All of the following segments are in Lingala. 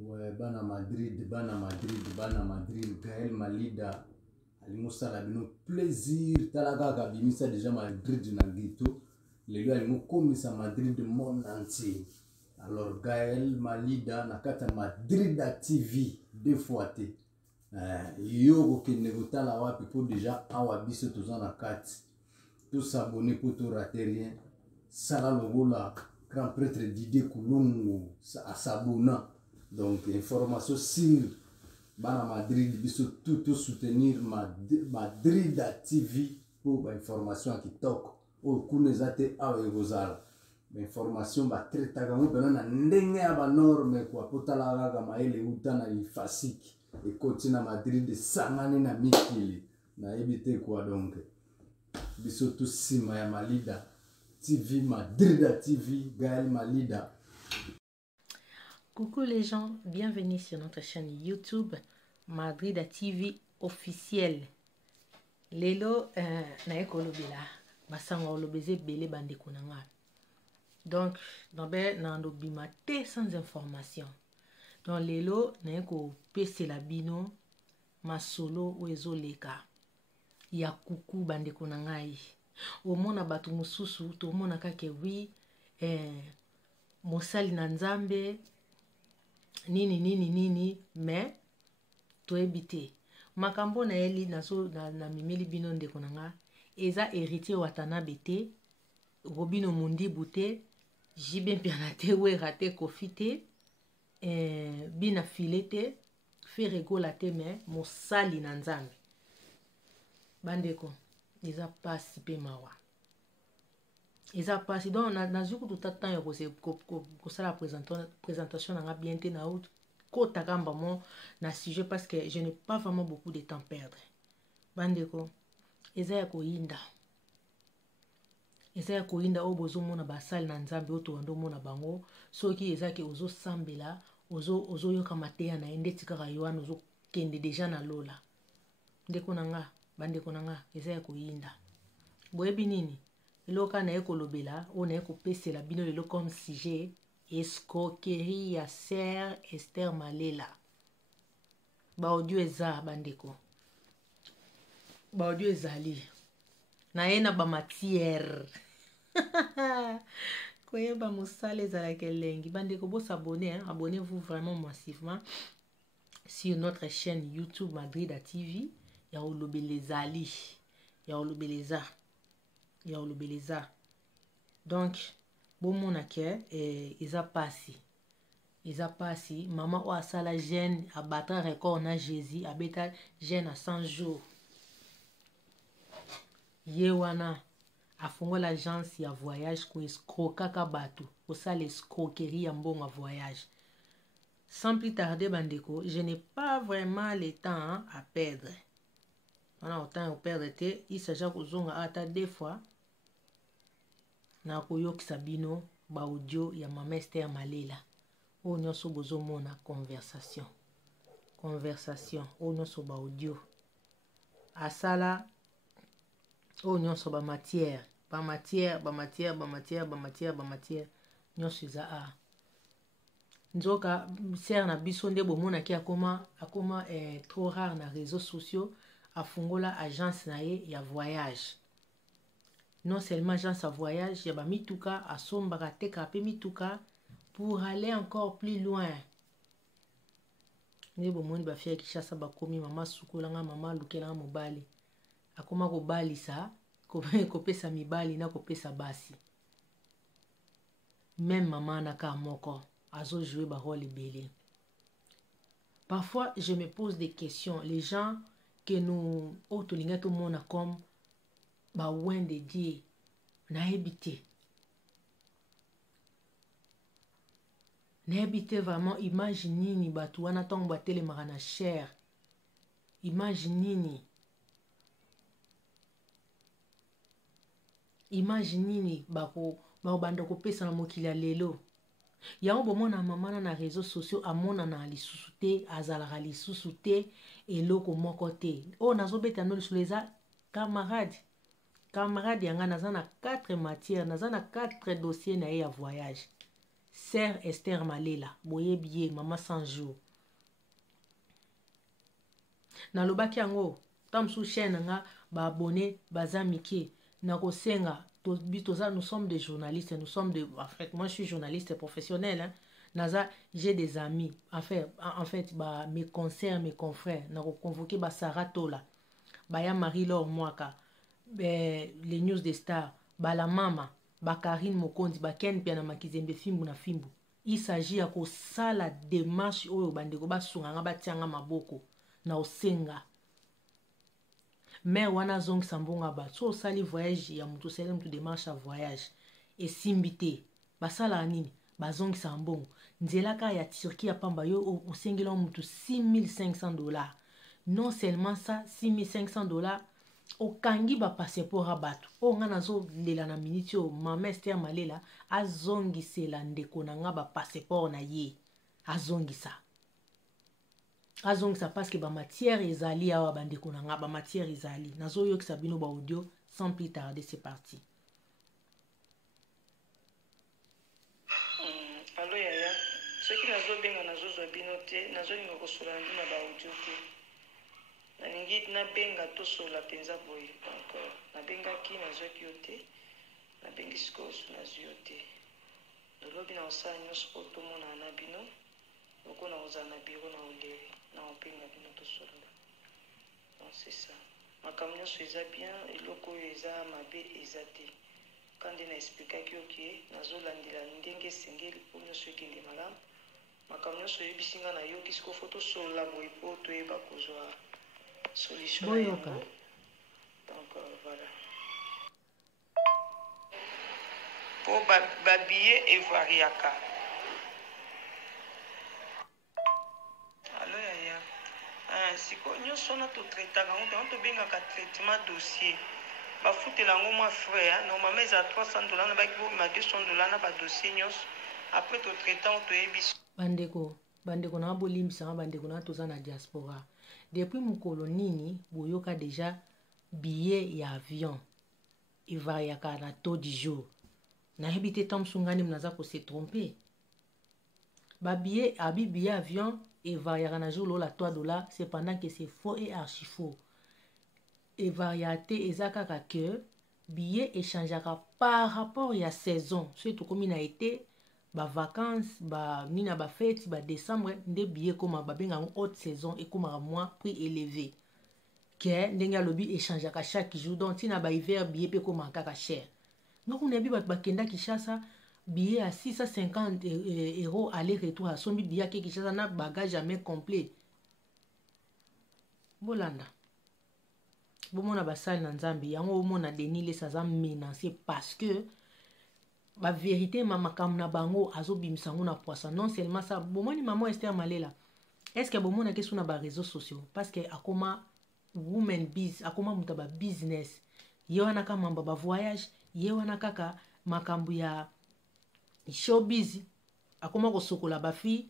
Ouais, bana Madrid, bana Madrid, Gaël Malida, Alimusa Labino, plaisir, Talaga Bimisa déjà Madrid na ghetto, les gars, ils m'ont commis à Madrid de monde entier. Alors, Gaël Malida, Nakata Madrid à TV, deux fois T. Yo, qui négota la wapi pour déjà awabiso tous en akati. Tous s'abonner pour tout rater rien. Sala Logola, grand prêtre Didier Koulongo, à s'abonner. Donc, information sur Bana Madrid, biso tout soutenir Madrid TV pour information qui toque. Au Kounezate Awegozala. Information ba traita gamu penana ndenge ya ba norme kwa potala gaga maele utana ifasiki et continue Madrid sangane na mikili na ebite kwa donc biso tout sima ya Malida TV Madrid TV Gaël Malida. Coucou les gens, bienvenue sur notre chaîne YouTube Madrid TV officiel. Lelo na ekolobela basanga olobeze belé bande konanga. Donc, dans bimate sans information. Donc, lelo, n'a ko pese la bino, ma solo ou ezoleka. Ya kuku bande konangai. Au mona batu mususu, to mona kake wi, mosali na nzambe, nini, mais, to ebite. Makambo na eli, na mimeli bino nde konanga, eza héritier watana bete, robino mundi bute, jibe mpianate we rate kofite bina filete fe regola te me mosali na nzambe bandeko eza pasi pe mawa eza pasi donc na zuku tutatan ya kosala présentation na nga bien te na out kota kamba mo na sujet parce que je n'ai pas vraiment beaucoup de temps perdre bandeko eza ya koyinda eza ya koyinda o bozo mona basali na nzambe oto wando mona bango soki eza ke ozo sambela ozo yoka mateya na ende tikaka yoana ozo kende deja na lola ndeko nanga bandeko nanga eza ya koyinda boyebi nini eloka na ekolobela o na ekopesela bino lelo comme sujet escroquerie ya sœur Esther Malela ba audio eza bandeko ba audio ezali na yena ba matière koyeba mosala ezalaka elengi bandeko bosabone abonnez-vous vraiment massivement sur notre chaîne YouTube Madrid TV ya olobelezali ya olobeleza donc bomona ke eza pasi mama o asala jeune abatra record na Jésus abeta jeune à 100 jours ye wana afongola l'agence ya voyage ko escroquaka bato osala escroquerie ya mbongo ya voyage. Sans plus tarder bandeko, je n'ai pas vraiment le temps à perdre. On a autant à perdre te, il s'agit kozonga ata deux fois na koyokisa bino ba audio ya mama Esther Malela. O nyonso bozo mona conversation o nyonso ba audio asala o nyonso ba matière nyonso eza a nzoka ser na biso nde bomona ki akoma trop rare na réseaux sociaux afungola agence na ye ya voyage non seulement agence à voyage ya ba mituka asombaka teka pe mituka pour aller encore plus loin nde bomoni ba fia Kishasa bakomi mama sukolanga mama lukelanga mobali akoma kobalisa kopesa mibali na kopesa basi même maman naka moko azo jouer ba rôle belé. Parfois je me pose des questions, les gens que nous autolinga tout monde comme ba ouin de Dieu na habité vraiment imagine batu wana tong ba telemaka na cher imagine bako banda kopesa na mokili ya lelo yango bomona mama na réseaux sociaux amona na lisusu te azalaka lisusu te eloko moko te o nazobeta no lisusu eza camarade yanga naza na 4 matières naza na 4 dossiers na ye ya voyage Sœur Esther Malela, boye biye, maman 100 jours. Na lobaki yango, tam sous chaîne nga, ba abonné, baza mike, na kosenga, nous sommes des journalistes, en fait, moi je suis journaliste professionnel, hein. Naza, j'ai des amis, en fait, bah, mes concerts, mes confrères, na convoqué ba Sarah Tola, ba ya Marie-Laure Mwaka, les news des stars, ba la mama, ba Karine Mokondi, ba Ken Piana Makizembe Fimbu na Fimbu. Il s'agit à ça la démarche oyo bandeko ba sunganga ba tianga maboko na osenga. Mais wana zong sambonga ba so sali voyage ya mutu sele mutu démarche à voyage et simbité ba sala nini ba zong sambongo nzela ka ya Turquie ya pamba yo osengela mutu $6,500. Non seulement ça, $6,500 okangi ba passeport abatu o nga nazo lela na minute o mama Esther Malela azongisela ndeko na nga ba passeport na ye azongisa parce que ba matière ezali awa bandeko na nga ba matière ezali nazo yokisa bino ba audio sans plus tarder. C'est parti. Allo yaya soki nazo benga nazo zwa bino te nazo linga kosola na ba audio te nalingi nabenga tosola mpenza boye donc nabengaki nazwaki yo te nabengi sikoyo so nazwi yo te lolobi na osala nyonso po tomonana na bino loko na kozala na biro na oleri na obenga bino tosola donc c'est ça makambo nyonso eza bien eloko oyo eza mabe eza te kandi na explikaki oke nazolandela ndenge esengeli po nyonso ekende malamu makambo nyonso oyebisi nga nayoki sikoyo fo tosolola boye po toyeba kozwa solution Boyoka. Donc voilà. Pour babillet et variaka. Alors yaya. Siko nyonso na to traitaka on to benga ka traitement dossier. Ba futela ngo moi frère, normalement ça $300 na ba ki ma $200 na ba dossier nyonso. Après to traitant to ebis. Bandeko na bolimbisa bandeko na toza na diaspora. Depuis mukolo nini boyoka déjà billet ya avion evariaka na taux du jour na hebite tam sungani mnaza ko se tromper ba billet avion evariaka na jour lola $3 c'est pendant que c'est faux et archi faux evariate ezaka que billet échangeaka par rapport ya saison surtout comme il a été ba vacances ba nina ba fête ba décembre nde billet comme ba benga haute saison et comme moins prix élevé que ndenga lobi échange à chaque jour donc tina ba hiver billet pe comme kaka cher donc on a bi ba kenda Kinshasa billet à 650 € aller retour à son billet à Kinshasa na bagage jamais complet bolanda bomona basali na nzambe yango omona denile saza menacé parce que ba vérité mama kamna bango azobimisa ngo na poisson non seulement ça bomoni maman Esther Malela est-ce que bomona ke suna ba réseaux sociaux parce que akoma women biz akoma muta ba business yewana kama ba voyage yewana kaka makambu ya showbiz akoma ko sokola ba fille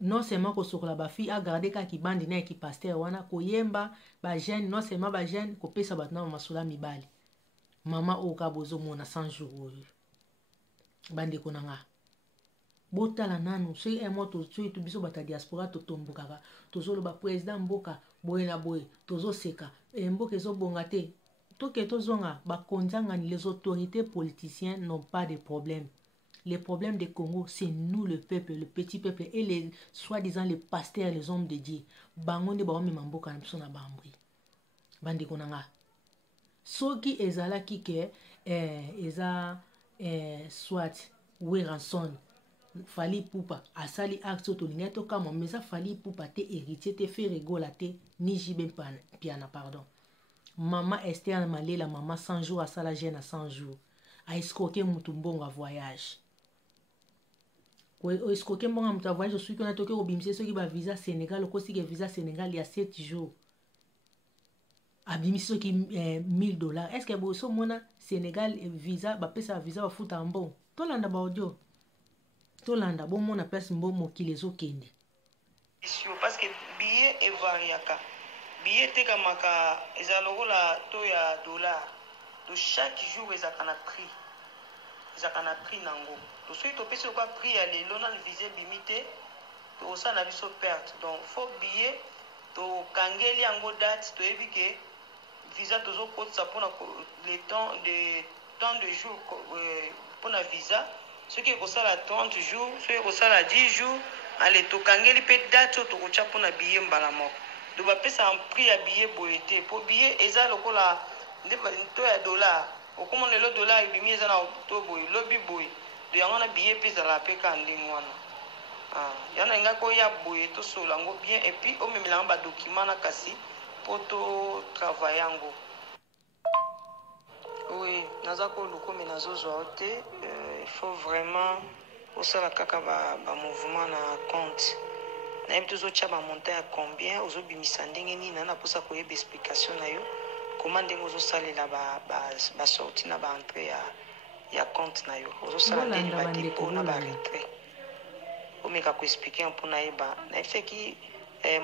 non seulement ko sokola ba fille a garder ka ki bandi na ki pasteur wana ko yemba ba jeune non seulement ba jeune ko pesa batna masula mibali mama o ka bozo mona 100 jours bandeko nanga botala nanu soki moto soki to biso bata diaspora totombokaka tozoloba président mboka boye na boye tozoseka mboka ezobonga te toke tozonga bakonzangani les autorités politiciens n'ont pas de problème. Les problèmes du Congo, c'est nous le peuple, le petit peuple et les soi-disant les pasteurs, les hommes de Dieu. Bangonde ba mema mboka na biso na bambri bandeko nanga soki ezalaki ke eza soit Weranson Fali Pupa asali acte tolinga to kama meza Fali Pupa te héritier te fait rigola te ni jibe piana pardon mama Esther Malela mama 100 jours asala jeune à 100 jours a escroquer mutu mbongo voyage ko escroquer mbongo mutu voyage soki on a toke ko bimse soki ba visa Sénégal ko si ke visa Sénégal il y a 7 jours abimisi soki $1000 est-ce que boso mona Sénégal visa ba pesa visa ba futa mbongo tolanda ba audio tolanda bo mona place mbo mokili ezokende parce que billet est variaka billet te kamaka ezalokola to ya dollar de chaque jour ezakana prix nango to soki topesi lokwa prix ya lelo na visa ebimi te tokosala na biso perte. Donc faux billet tokangeli yango date toyebi ke visa tozokotisa mpona le temps de jour mpona visa soki ekosala 30 jours soki ekosala 10 jours ale tokangeli mpe date oyo tokotya mpona billet mbala moko do bapesaka prix ya billet boye te mpo billet eza lokola nde to ya dollar okomona lelo dollar ebimi eza na to boye lobi boye do yango wana billet mpe ezalaka mpe kaka ndenge wana yana engaki oya boye tosola yango bien epuis omemela yango badocument na kasi mpo totravaille yango. Oui, naza koluka me nazozwa o te il faut vraiment osala kaka bamouvement na compte nayebi tozotya bamontant ya combien ozobimisa ndenge nini na naposa koyeba explication na yo koma ndenge ozosalela basorti na baentrée ya compte na yo ozosala ndeni badepot na baretrait omeka koexplike mpo nayeba nayebisaki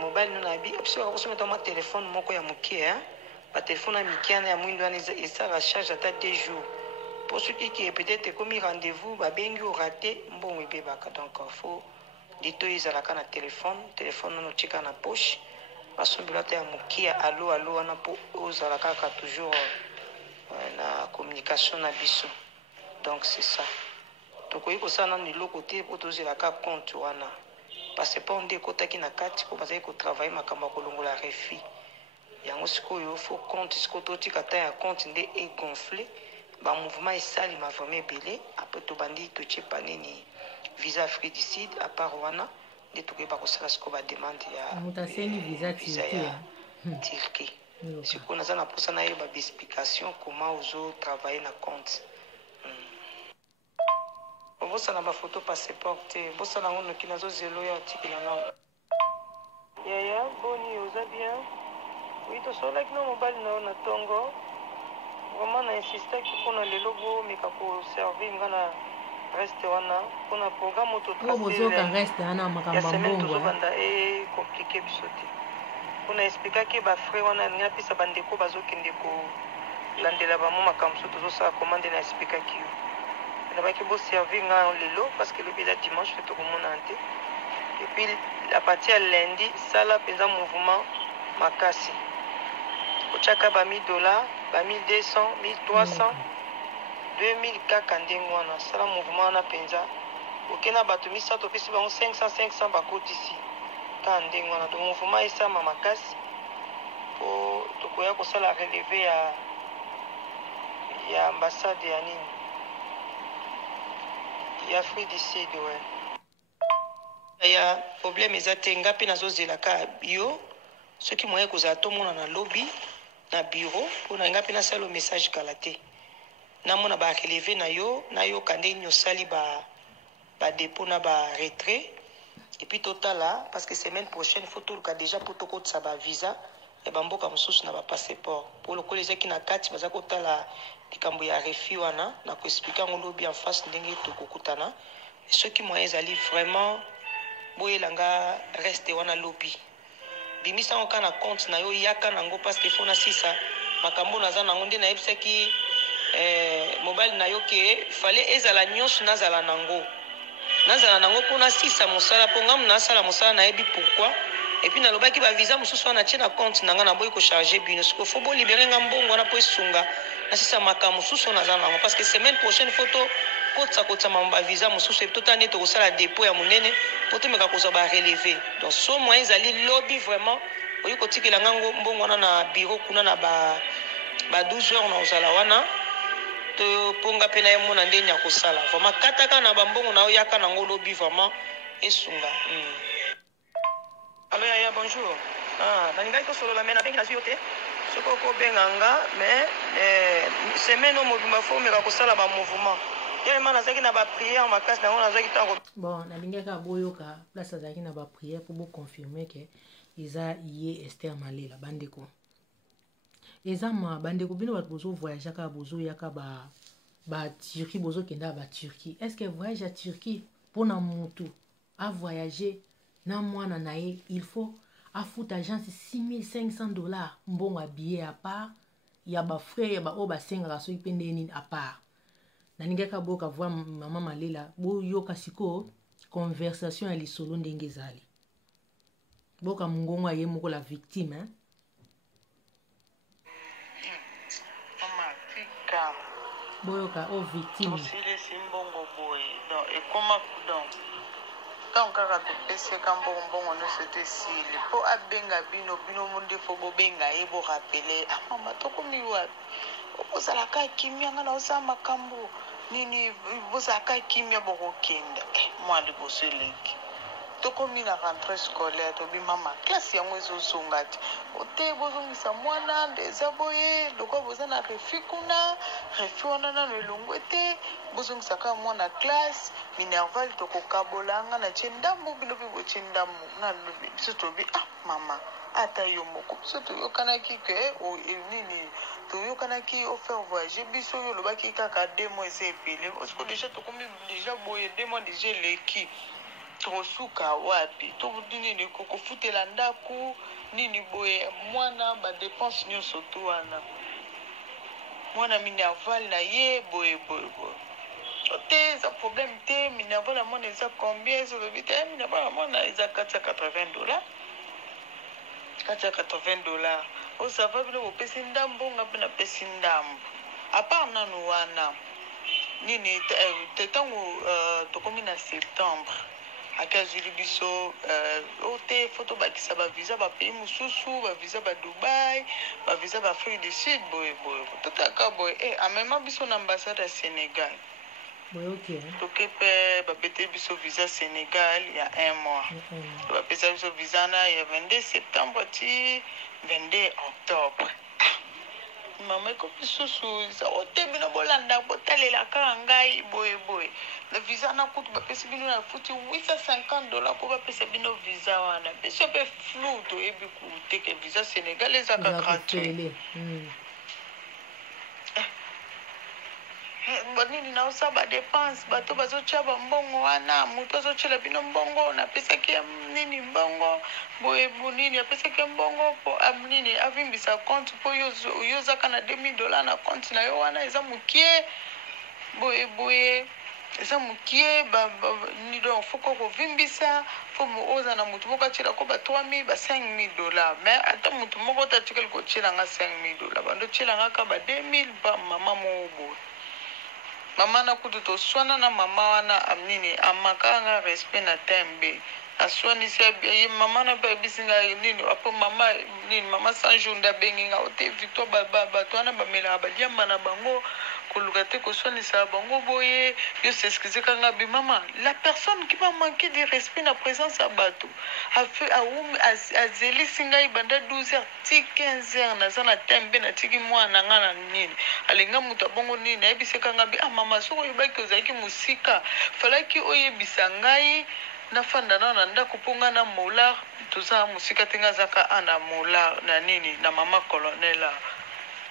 mobile no nayebi biso akosometa mwa telefone moko ya moke batelefone ya mike wana ya mwindo wana esala charge ata 2 jours mpo soki ke peut-être ekomi rendez-vous babengi orate mbongo ebebaka donc faut lito ezalaka na telefone wana otika na poche basombela ata ya moke ya alo wana mpo ozala kaka toujours na communication na biso. Donc c'est ça tokoki kosala nano eloko te mpo tozelaka compte wana passeport nde ekotaki na kati mpo bazali kotravaille makambo ya kolongola refi yango sikoyo fo compte sikoyo totika ta ya compte nde egonfle bamouvement esalima vraiment ebele apres tobandi totie panini visa Afrique du Sud à part wana nde tokoyeba kosala sikoyo bademande ya visa ya Turquie sikoyo naza na mposa nayeba baexplication comment ozotravaille na compte. Bosala bafoto passeport te bosala yango noki nazozelo ya otikela nao yaya boni oza bien oui tosolaki na mobali na yo na ntongo vraiment na insistaki mpona lelo bomeka koservir nga na reste wana mpona programme otoya semaine tozobanda ekomplike biso te mpona explikaki bafrais wana alingi apesa bandeko bazokende kolandela bamo makambo so tozosala komande na explikaki yo nabaki boservir nga lelo parce que lobi eza dimanche fe tokomona te epuis à partir ya lundi sala mpenza mouvement makasi otyaka ba $1000 ba 1200 1300 2000 kaka ndenge wana sala mouvement wana mpenza okena bato misato opesi bango 500 bakotisi kaka ndenge wana to mouvement esama makasi mpo tokoya kosala releve ya ambassade ya nini ya Afrique du Sud ya problème eza te nga mpe nazozelaka yo soki moye kozala tomona na lobby na bureau mpona nga mpe nasala message kala te namona bareleve na yo nayoka ndenge nini osali badepot na baretrait epuis totala parce que semaine prochaine faut toluka déjà mpo tokotisa bavisa ya bamboka mosusu na bapasseport mpo lokola ezaki na kati baza kotala likambo ya refi wana na koexplike yango lobi en face ndenge tokokutana soki moyen ezali vraiment boyelanga reste wana lobi bimisa yango ka na compte na yo yaka nango parce que fona sisa makambo naza nango nde nayebisaki mobile na yo ke fale ezala nyonso nazala nango mpona sisa mosala mpo ngamu nasala mosala nayebi pourquoi epuis nalobaki bavisa mosusu wana tie na compte na nga naboyi kocharge bino siko fo bolibere nga mbongo wana mpo esunga nasisa makambo mosusu naza nango parce que semaine prochaine fo kotisa mambo bavisa mosusu epuis totala nde tokosala depot ya monene mpo tomeka kozwa bareleve donc so moyen ezali lobi vraiment oyi kotikela nga mbongo wana na bureau kuna na ba 12 heures na ozala wana toponga mpe na ye mona ndeni ya kosala vraiment kataka na bambongo na yo yaka nango lobi vraiment esunga. Allo yaya bonjour nalingaki tosolola me nabengi nazwi yo te soki okobenga nga mais semaine omobimba fo omeka kosala bamouvement yelema nazalaki na bapriere makasi nango nazwaki ntango bon nalingaki aboyoka place azalaki na bapriere mpo boconfirme ke eza ye Esther Malela bandeko eza bandeko bino bato bozovoyage kaka bozoyaka baturquie bozokenda baturquie est ce que voyage ya turquie mpona motu avoyage na mwana na ye il faut afuta agence $6500 mbongo ya billet à part ya bafrais ya baoyo basengaka soki mpe ndenge nini à part naningaka boka voir mama Malela boyoka siko conversation ya lisolo ndenge ezali boka mungongo aye moko la victime hein? Mama tika boyoka o victime osili simbongo boye donc ekoma donc ntango kaka topeseka mbongo nyonso tesili mpo abenga bino monde fo bobenga ye borapele mama tokomi wapi bozalaka kimia nga na osala makambo nini bozalaka kimia bokokenda mwa liboso eleki tokomi na rentrée scolaire tobimama classe yango ezozonga te ote bozongisa mwana nde eza boye lokwa boza na refi kuna refi wana nano elongwe te bozongisaka mwana classe minerval tokokabolanga na tie ndambo bino mpe botie ndambo nalobi biso tobi mama ata yo moko biso toyokanaki ke nini toyokanaki ofaire voyager biso oyo olobaki kaka 2 mois eza epele parceke déjà tokomi déjà boye 2 mois déjà eleki tokosuka wapi nini kokofutela ndako nini boye mwana badepense nyonso to wana mwana minerval na ye boye te eza problème te minerval ya mwana eza combien ezolobi te minerval ya mwana eza $480 $480 osava bino bopesi ndambo nga mpe napesi ndambo apart nanu wana nini ntango tokomi na septembre akazwili biso ote fo tobakisa bavisa bapays mosusu bavisa badubai bavisa baafrique du sud boye totaka boye amema biso na ambassade ya sénégal toke mpe bapete biso visa sénégal ya 1 mois bapesa biso visa na ya 22 septembre ti 22 octobre mama ekomi susu ote bino bolanda botalela kaka ngai boye na visa na kutu bapesi bino na futi $850 mpo bapesa bino visa wana biso mpe flou toyebi kuteke visa sénégal ezaka gratuit bonini na osala badepense bato bazotia bambongo wana moto azotiela bino mbongo napesaki nini mbongo boye nini apesaki mbongo mpo nini avimbisa compte mpo yo ozaka na $2000 na compte na yo wana eza mokie boye eza mokie donc foko kovimbisa fo oza na motu moko atielako $3000 $5000 mais ata motu moko tatikali kotielanga $5000 bando tielanga ka $2000 ba mama moo boye mama na kutu toswana na mama wana nini amakanga respect na tembe aswanisi ye mama na mpe abisinga nini apo mama nini mama sanjour ndabenginga ote victoire bato wana bamelaka baliamba na bango koluka te koswanisa bango boye yo seskizekanga bi mama la personne qui m'a manqué de respect na présence ya bato azelisi ngai banda 12h ti 15h naza na tembe natiki mwana nga na nini alinga moto abongo nini nayebisekanga bi mama soko oyebaki ozalaki mosika falaki oyebisa ngai nafanda na ndako mpo nga na molar toza mosika te nga azaka ana molar na nini na mama colonela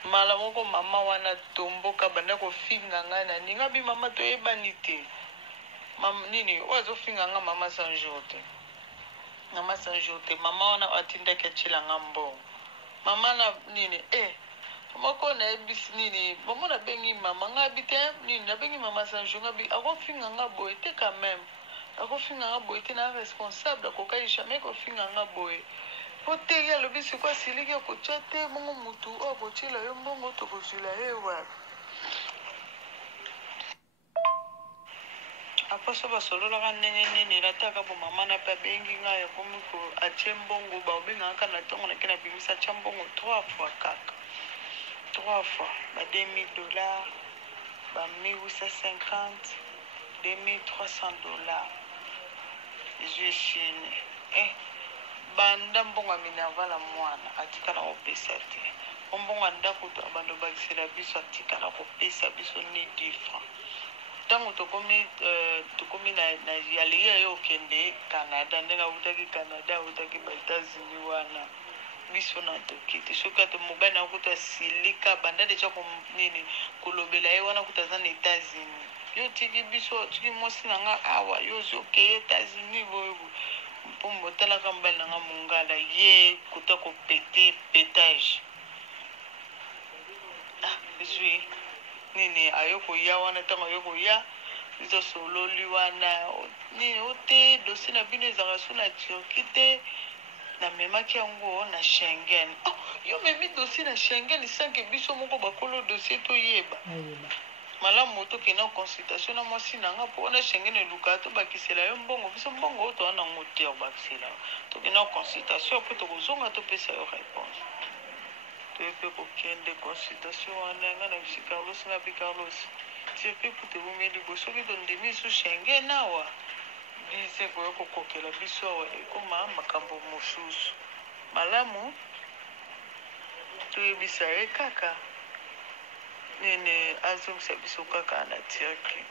mala moko mama wana tomboka banda kofinga ngai na ninga bi mama toyebani te nini oyo azofinga nga mama sanjour te mama wana atindaki atielanga mbongo mama na nini moko nayebisi nini mama nabengi mama nga bi te nini nabengi mama sanjour nga bi akofinga nga boye te quand même akofinga nga boye te na responsable akokai jamais kofinga nga boye po te ye alobi sikoyo asiliki akotia te bongo motu oyo akotiela yo mbongo tokozwila ye wapi aposo basololaka ndenge nini nataka bo mama na mpe abengi ngai akomi atie mbongo baobengaka na ntongo nake nabimisa atia mbongo 3 fois kaka 3 fois ba $2000 ba $1850 $2300 ezwi chine banda mbongo ya minervala mwana atikala kopesa te mbongo ya ndako to abando bakisela biso atikala kopesa biso ni 10 francs ntango tokomi na aleki ye okende canada ndenge akutaki canada akutaki baetats-unis wana biso na toki te soki ate mobali akuta asilika banda deja nini kolobela ye wana kuta aza na états-unis yo tiki biso tiki mwasi na nga awa yo ozokeye états-unis boye mpo motalaka mobali na nga mongala ye kuta kopete petage ezwi nini ayoko ya wana ntango ayoko ya bizosololi wana nini ote dossier na bino ezalaka so na Turquie te namemaki yango na Schengen. Yo memi dossier na Schengen sanke biso moko bakolo dossier toyeba malamu tokende na consultation na mwasi na nga mpo na Schengen eluka tobakisela yo mbongo biso mbongo oyo towana yango te obakisela tokende na consultation mpe tokozonga topesa yo réponse toyepe kokende consultation wana nga na bisi Carlos nga bi Carlos Turquie kutu ebomeli boye soki tondemi so Schengen awa bise koya kokokela biso awa ekoma makambo mosusu malamu toyebisa ye kaka nene azongisa biso kaka na Turquie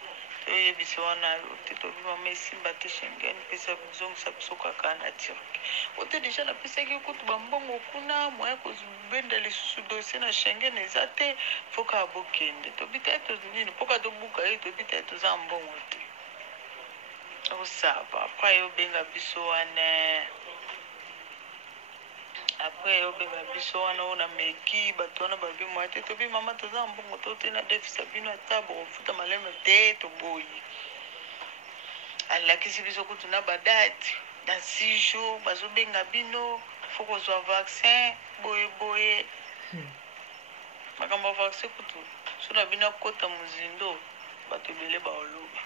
toyebisa wana te tobimama esimba te Schengen pesa bizongisa biso kaka na Turquie ote deja napesaki kutu bambongo kuna moya kozobenda lisusu dossier na Schengen eza te foka abokende tobita ye tozinini mpoka tobuka ye tobita ye toza mbongo te osaba apres yobenga biso wana après obenga biso wana oyo na meki bato wana babimwa te tobi mama toza mbongo tote na defisa bino ata bokofuta maleme te toboyi alakisi biso kutu na badate na 6 jours bazobenga bino fo kozwa vaccin boyeboye makambo ya vaccin kutu so na bino akota mozindo bato ebele baoloba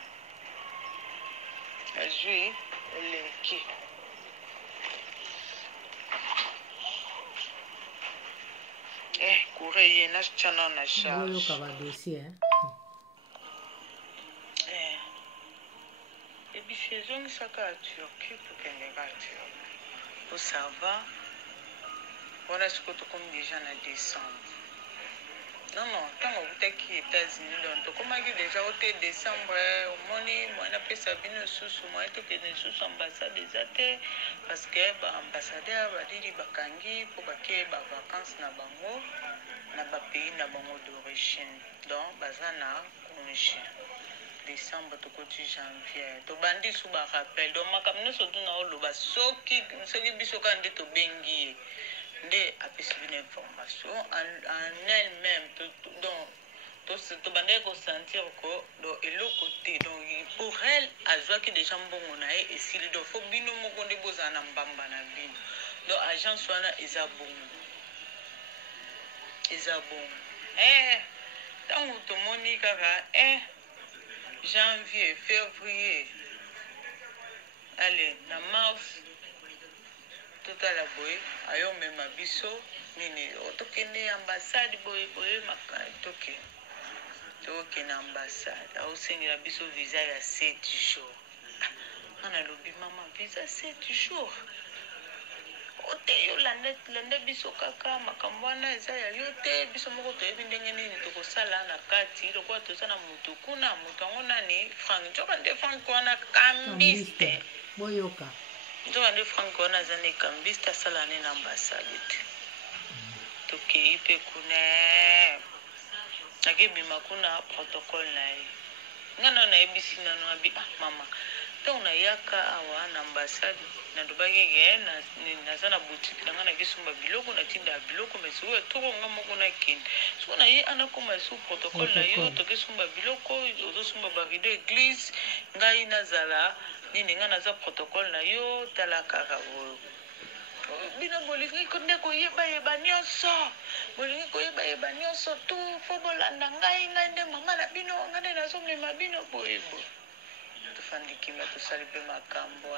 azwi eleki kure ye na chana na charge oyo kaba dossier ebisi ezongisaka ya Turquie tokendeka ya Turquie osava wana siko tokomi deja na décembre non ntango okutaki États-Unis don tokomaki deja ote décembre omoni mwana apesa bino susu mwana tokende susu ambassade eza te parce que baambassadeur balili bakangi mpo bake bavacance na bango na bapays na bango d'origine donc baza na congé décembre tokoti janvier tobandi su barappel donc makambo nyonso tuna oloba soki biso kaka nde tobengi ye nde apesi bino information en elle-même donc tobandaki kosentir ko donc eloko te donc pour elle azwaki déjà mbongo na ye esili donc fo bino moko nde bozala na mbamba na bino donc agence wana eza bongo ntango tomoni kaka janvier février allez na mars totala boye ayomema biso nini tokende ambassade boye tokende ambassade aosengela biso visa ya 7 jours ana lobi mama visa 7 jours ote yo landa biso kaka makambo wana eza ya yo te biso moko toyebi ndenge nini tokosala na kati lokola toza na moto kuna moto yango nani frank nzoka nde frank wana kambiste boyoka nzoka nde frank wana aza ne kambiste asala ne na ambasade te tokei mpe kuna nakebima kuna protocole na ye ngana nayebisi nano abi mama ntango nayaka awa na ambasade nalobaki ke naza na boutique na nga nakesomba biloko natinda biloko mesi oyo tokonga moko nakende soko na ye anakoma su protocole na yo tokesomba biloko ozosomba barido église ngai nazala nini ngai naza protocole na yo tala kaka oyo bino bolingi nde koyeba nyonso tu fo bolanda ngai nde mama na bino ngai nde nazomema bino boyeboye tofandikima tosali mpe makambo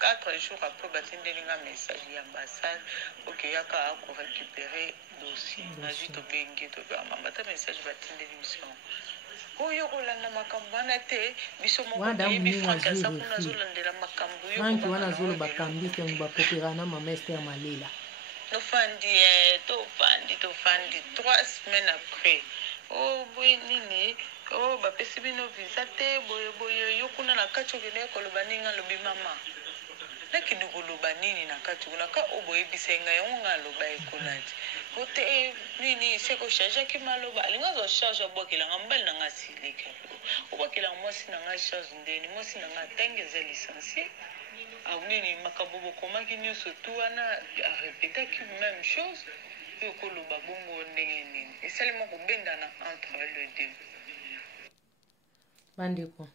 4 jours après batindeli nga message ya ambassade okeyaka akorécupere dossier nazwi tobengi mama ta message batindeli biso oyo kolanda makambo wana te biso moko toyebi frank aza kuna azolandela makambo frank wana azoloba kambi te bapopera na mama Esther Malela tofandi 3 semaines après boye nini bapesi bino visa te boye yo kuna na kati okende koloba nini nga lobi mama nakende koloba nini na kati kuna ka oboyebisa nga yango nga aloba ekuna ti po te nini se kochargeaki maloba alinga azwa charge abwakelanga mobali na nga silika obwakelanga mwasi na nga charge ndeni mwasi na nga atangi eza licencie nini makambo bokomaki nyonso tu wana arepetaki même chose oyo koloba bongo ndenge nini esalema kobendana entre le deux. Bandeko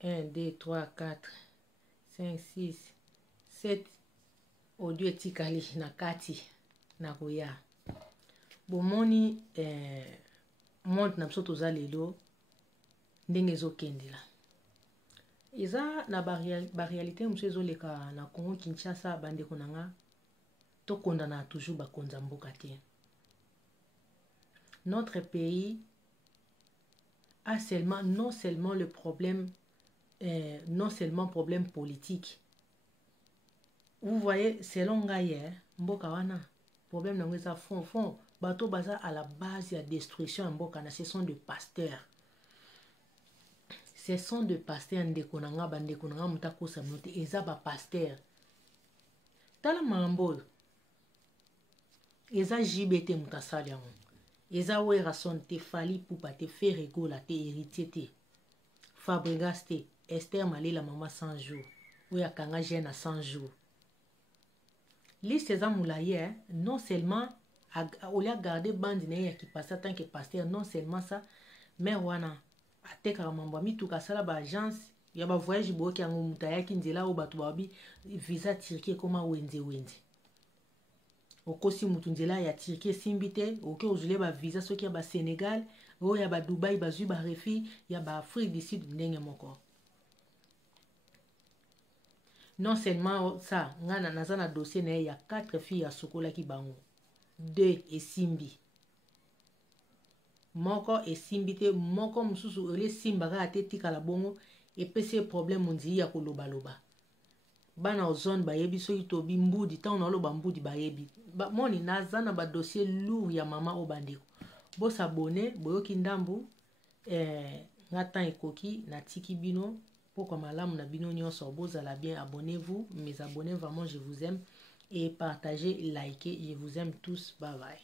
1 2 3 4 5 6 7 audio etikali na kati na koya bomoni monde na biso toza lelo ndenge ezokendela eza na baréalité mosusu ezoleka na Congo Kinshasa. Bandeko na nga tokondana toujours bakonza mboka te. Notre pays a seulement non seulement le problème non seulement problème politique. Vous voyez, selon Gaïe, mboka wana problème nango eza fond bato baza à la base ya destruction mboka na ce sont de pasteurs. Ce sont de pasteurs ndeko na nga bandeko na nga mutakosa mnote eza ba pasteur. Tala mambo eza JBT mutasali yango. Eza Werason te Fali Poupa te Ferregola te héritier te Fabregas te Esther Malela mama 100 jours oya kanga jeune à 100 jours. Liste eza moulaye non seulement au lieu garder bande na qui passe tant que pasteur non seulement ça mais wana ateka mambo mituka sala ba agence ya ba voyage boki yango mutaya kinzela o batu babi visa Turquie koma wenze okosi mutu nzela ya Turquie simbite oke ozule ba visa soki ya ba Sénégal o ya ba Dubaï bazui ba refi ya ba Afrique du Sud ndenge moko. Non seulement ça ngana naza na dossier na ya 4 filles ya sokola ki bango 2 esimbi moko esimbite moko mususu ele simba ka te tikala bongo epese problème nzi ya koloba loba bana ozone bayebi soki tobi mbudi ta on oloba mbudi bayebi moni naza na ba dossier lourd ya mama obandeko bo s'abonner boyoki ndambu ngata ekoki na tiki bino pourquoi malamu na bino nyonso bozala bien. Abonnez-vous mes abonnés, vraiment je vous aime et partagez, likez, je vous aime tous, bye bye.